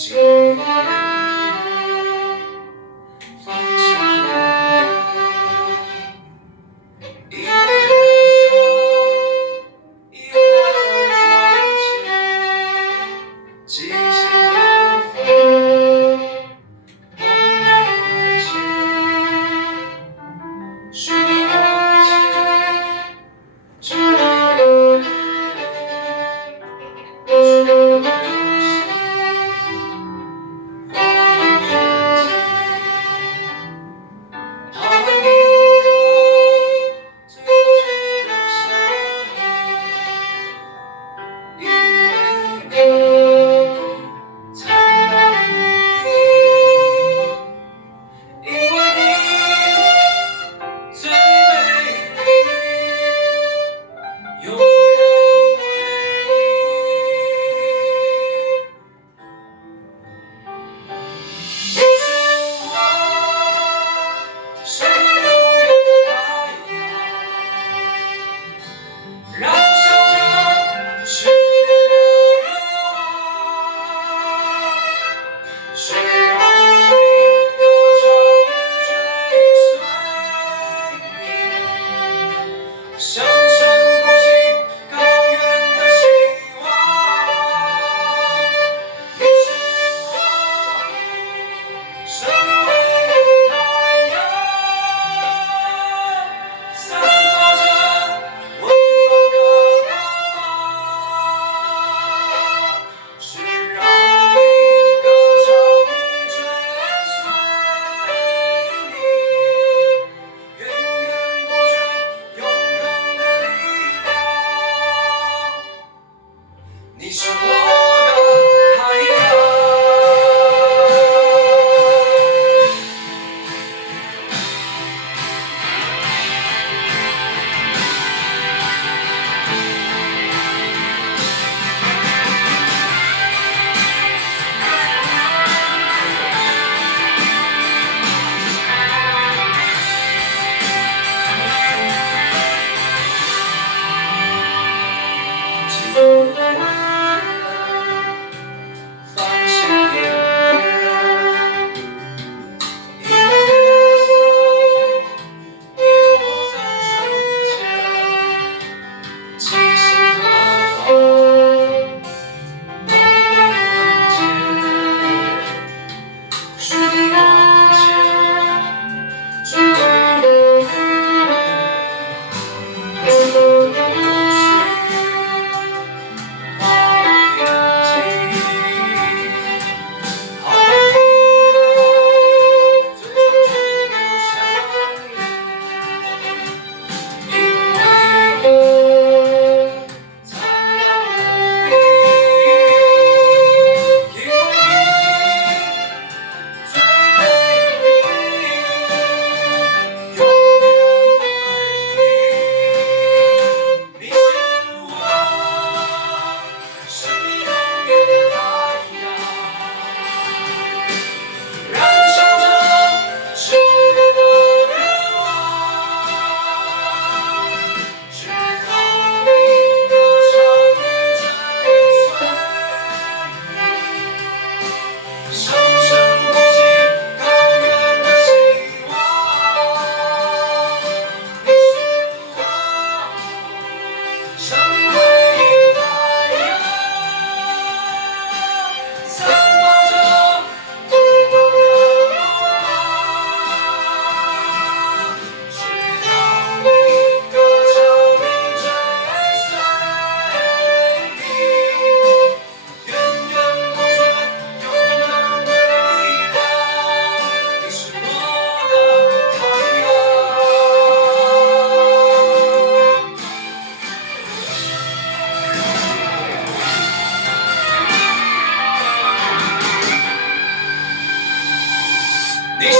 今夜天放下眼泪，因为夜色已落在窗前，记起了风，梦里关切，许你往前，只为流星划过眼睛，好爱你的最后只留下你，因为你才让你，因为你最美丽，永远为你。你是我生命中的太阳，燃烧着炽烈的热望，谁让你歌唱追随你，生生不息高远的希望。你是我生命唯一的太阳，散发着温暖的光芒，是让你歌唱追随你，源源不绝永恒的力量。你是我的太阳。今夜天放下眼泪，因为夜色已落在窗前，气息和风，梦里关切，许你往前，只为流星划过眼睛，好爱你的最终只留下你，因为你才让你，因为你最美丽，永远为你。你是我生命中的太阳，燃烧着炽烈的热望，是让你歌唱追随你，生生不息高远的希望。你是我生命唯一的太阳，散发着温暖的光芒，是让你歌唱追随你，源源不绝永恒的力量。你是我的太阳，你是